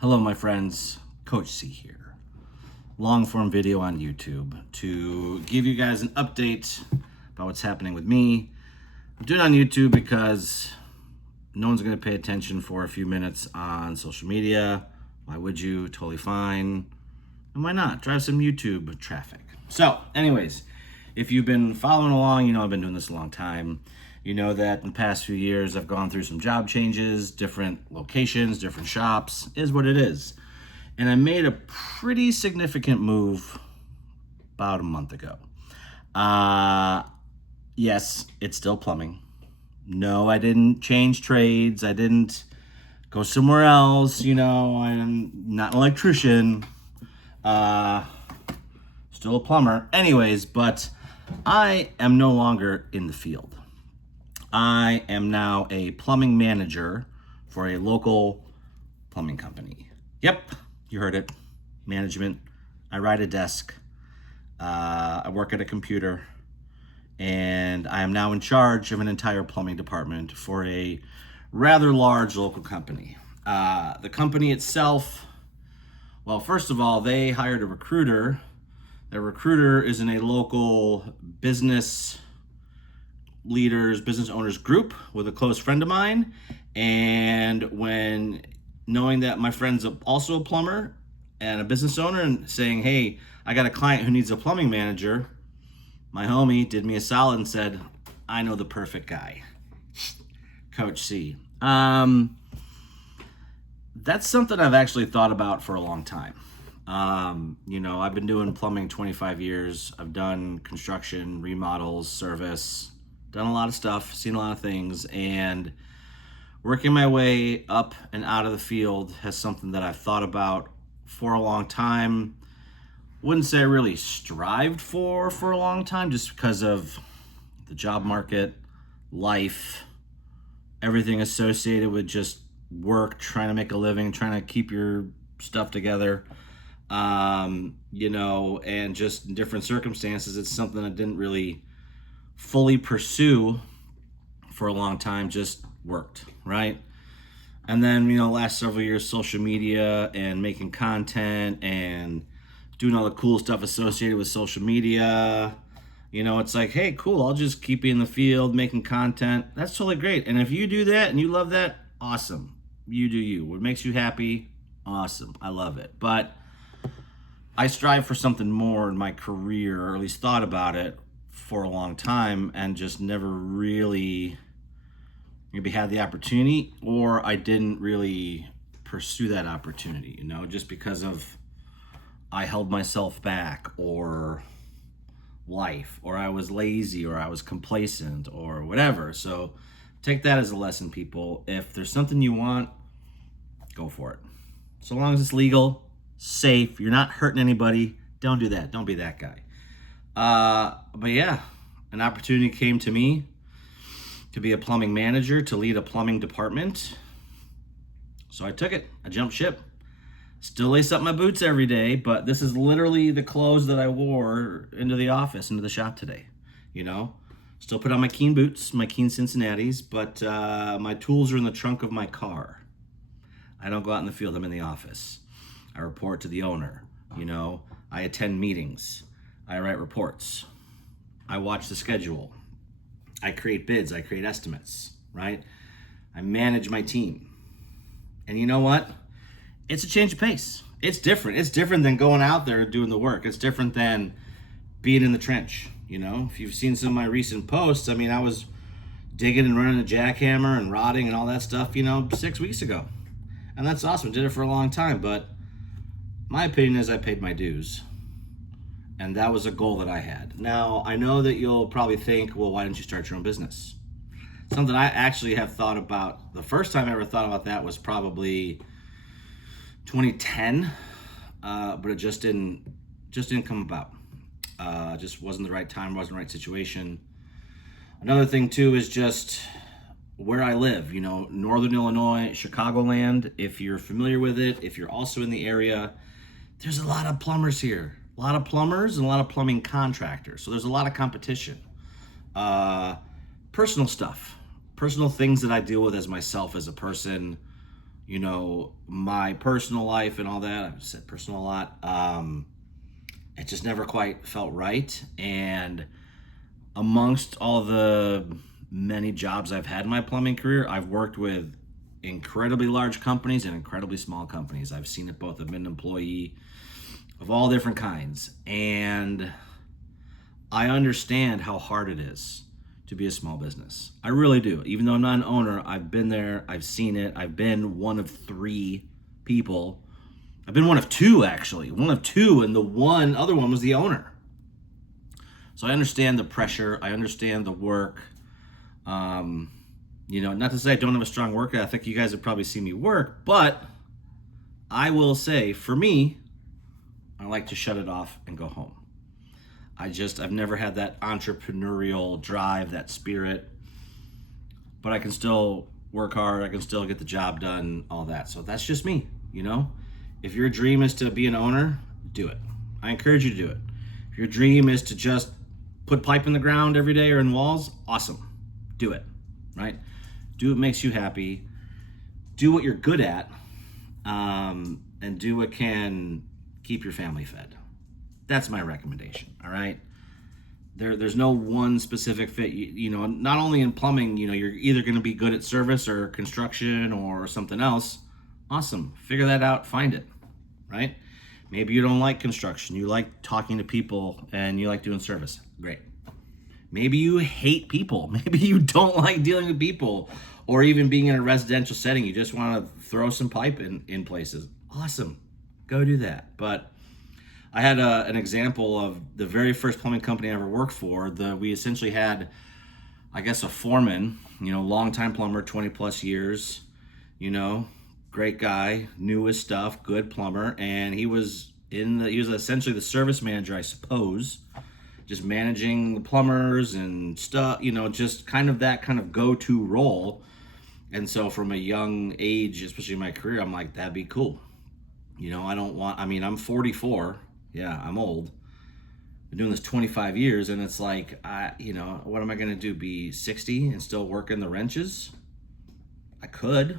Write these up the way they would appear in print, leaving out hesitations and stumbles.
Hello, my friends. Coach C here. Long form video on YouTube to give you guys an update about what's happening with me. I'm doing it on YouTube because no one's going to pay attention for a few minutes on social media. Why would you? Totally fine. And why not? Drive some YouTube traffic. So, anyways, if you've been following along, you know I've been doing this a long time. You know that in the past few years, I've gone through some job changes, different locations, different shops, is what it is. And I made a pretty significant move about a month ago. Yes, it's still plumbing. No, I didn't change trades. I didn't go somewhere else. You know, I'm not an electrician. Still a plumber. Anyways, but I am no longer in the field. I am now a plumbing manager for a local plumbing company. Yep, you heard it. Management. I ride a desk. I work at a computer. And I am now in charge of an entire plumbing department for a rather large local company. The company itself, well, first of all, they hired a recruiter. The recruiter is in a local business owners group with a close friend of mine. And when knowing that my friend's also a plumber and a business owner and saying, hey, I got a client who needs a plumbing manager, my homie did me a solid and said, I know the perfect guy. Coach C. That's something I've actually thought about for a long time. I've been doing plumbing 25 years. I've done construction, remodels, service, done a lot of stuff, seen a lot of things, and working my way up and out of the field has something that I've thought about for a long time. Wouldn't say I really strived for a long time, just because of the job market, life, everything associated with just work, trying to make a living, trying to keep your stuff together, and just in different circumstances, it's something I didn't really fully pursue for a long time, just worked, right? And then, last several years, social media and making content and doing all the cool stuff associated with social media. It's like, hey, cool, I'll just keep you in the field making content. That's totally great. And if you do that and you love that, awesome. You do you. What makes you happy, awesome. I love it. But I strive for something more in my career, or at least thought about it for a long time, and just never really maybe had the opportunity, or I didn't really pursue that opportunity, just because of I held myself back, or life, or I was lazy, or I was complacent, or whatever. So take that as a lesson, people. If there's something you want, go for it. So long as it's legal, safe, you're not hurting anybody, don't do that. Don't be that guy. But yeah, an opportunity came to me to be a plumbing manager, to lead a plumbing department. So I took it. I jumped ship. Still lace up my boots every day, but this is literally the clothes that I wore into the office, into the shop today. Still put on my Keen boots, my Keen Cincinnatis, but my tools are in the trunk of my car. I don't go out in the field. I'm in the office. I report to the owner. I attend meetings. I write reports. I watch the schedule. I create bids. I create estimates, right? I manage my team. And you know what? It's a change of pace. It's different. It's different than going out there and doing the work. It's different than being in the trench. If you've seen some of my recent posts, I was digging and running a jackhammer and rodding and all that stuff, 6 weeks ago. And that's awesome. Did it for a long time. But my opinion is I paid my dues. And that was a goal that I had. Now, I know that you'll probably think, well, why didn't you start your own business? Something I actually have thought about. The first time I ever thought about that was probably 2010, but it just didn't come about. Just wasn't the right time, wasn't the right situation. Another thing too is just where I live. Northern Illinois, Chicagoland. If you're familiar with it, if you're also in the area, there's a lot of plumbers here. A lot of plumbers and a lot of plumbing contractors. So there's a lot of competition. Personal stuff, personal things that I deal with as myself as a person, my personal life and all that. I've said personal a lot. It just never quite felt right. And amongst all the many jobs I've had in my plumbing career, I've worked with incredibly large companies and incredibly small companies. I've seen it both. I've been an employee of all different kinds. And I understand how hard it is to be a small business. I really do. Even though I'm not an owner, I've been there, I've seen it. I've been one of 3 people. I've been one of 2, actually. One of 2, and the other one was the owner. So I understand the pressure. I understand the work. Not to say I don't have a strong work ethic. I think you guys have probably seen me work, but I will say, for me, I like to shut it off and go home. I've never had that entrepreneurial drive, that spirit, but I can still work hard. I can still get the job done, all that. So that's just me, If your dream is to be an owner, do it. I encourage you to do it. If your dream is to just put pipe in the ground every day or in walls, awesome. Do it, right? Do what makes you happy. Do what you're good at, and do what can keep your family fed. That's my recommendation, all right? There's no one specific fit. Not only in plumbing, you're either going to be good at service or construction or something else. Awesome. Figure that out. Find it, right? Maybe you don't like construction. You like talking to people and you like doing service. Great. Maybe you hate people. Maybe you don't like dealing with people or even being in a residential setting. You just want to throw some pipe in places. Awesome. Go do that. But I had an example of the very first plumbing company I ever worked for. We essentially had, I guess, a foreman, longtime plumber, 20 plus years, great guy, knew his stuff, good plumber. And he was essentially the service manager, I suppose, just managing the plumbers and stuff, just kind of that kind of go-to role. And so from a young age, especially in my career, I'm like, that'd be cool. I'm 44. Yeah, I'm old. Been doing this 25 years, and it's like, what am I going to do? Be 60 and still working the wrenches? I could,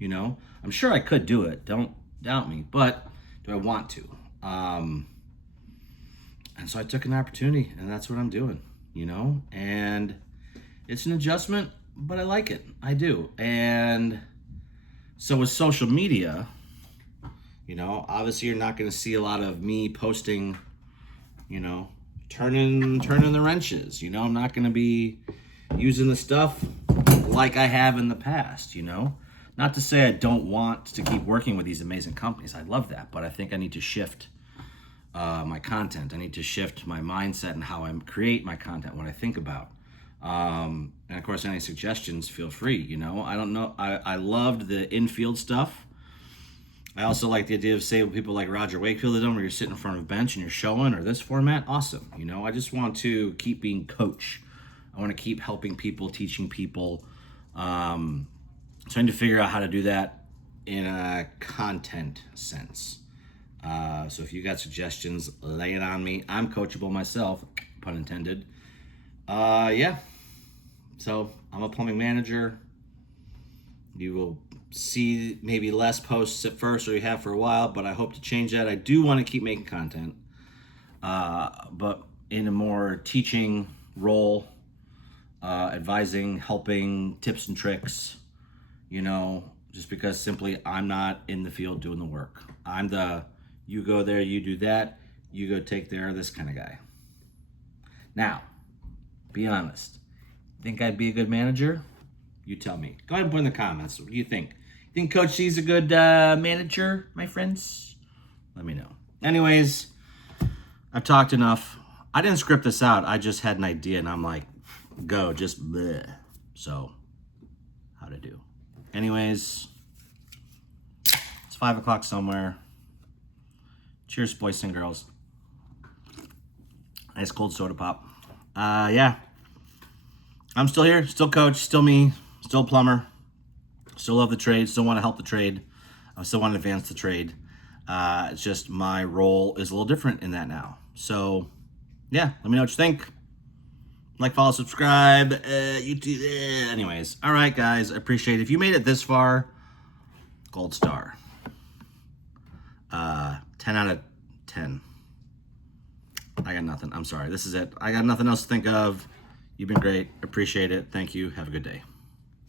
I'm sure I could do it. Don't doubt me. But do I want to? And so I took an opportunity, and that's what I'm doing, and it's an adjustment, but I like it. I do. And so with social media, obviously you're not going to see a lot of me posting, turning the wrenches. I'm not going to be using the stuff like I have in the past, Not to say I don't want to keep working with these amazing companies. I love that, but I think I need to shift my content. I need to shift my mindset and how I create my content, what I think about. And of course, any suggestions, feel free. I don't know. I loved the infield stuff. I also like the idea of, say, people like Roger Wakefield did them, where you're sitting in front of a bench and you're showing, or this format. Awesome. I just want to keep being coach. I want to keep helping people, teaching people, trying to figure out how to do that in a content sense. So if you got suggestions, lay it on me. I'm coachable myself, pun intended. Yeah. So I'm a plumbing manager. You will see maybe less posts at first, or you have for a while, but I hope to change that. I do want to keep making content, but in a more teaching role, advising, helping, tips and tricks, just because simply I'm not in the field doing the work. I'm you go there, you do that, you go take care of this kind of guy. Now, be honest. Think I'd be a good manager? You tell me. Go ahead and put in the comments. What do you think? You think Coach C's a good manager, my friends? Let me know. Anyways, I've talked enough. I didn't script this out. I just had an idea, and I'm like, go, just bleh. So, how to do. Anyways, it's 5 o'clock somewhere. Cheers, boys and girls. Nice cold soda pop. Yeah. I'm still here, still coach, still me, still plumber. Still love the trade, still want to help the trade. I still want to advance the trade. It's just my role is a little different in that now. So, yeah, let me know what you think. Like, follow, subscribe, YouTube. Anyways, all right, guys, I appreciate it. If you made it this far, Gold star. 10 out of 10. I got nothing. I'm sorry. This is it. I got nothing else to think of. You've been great. Appreciate it. Thank you. Have a good day.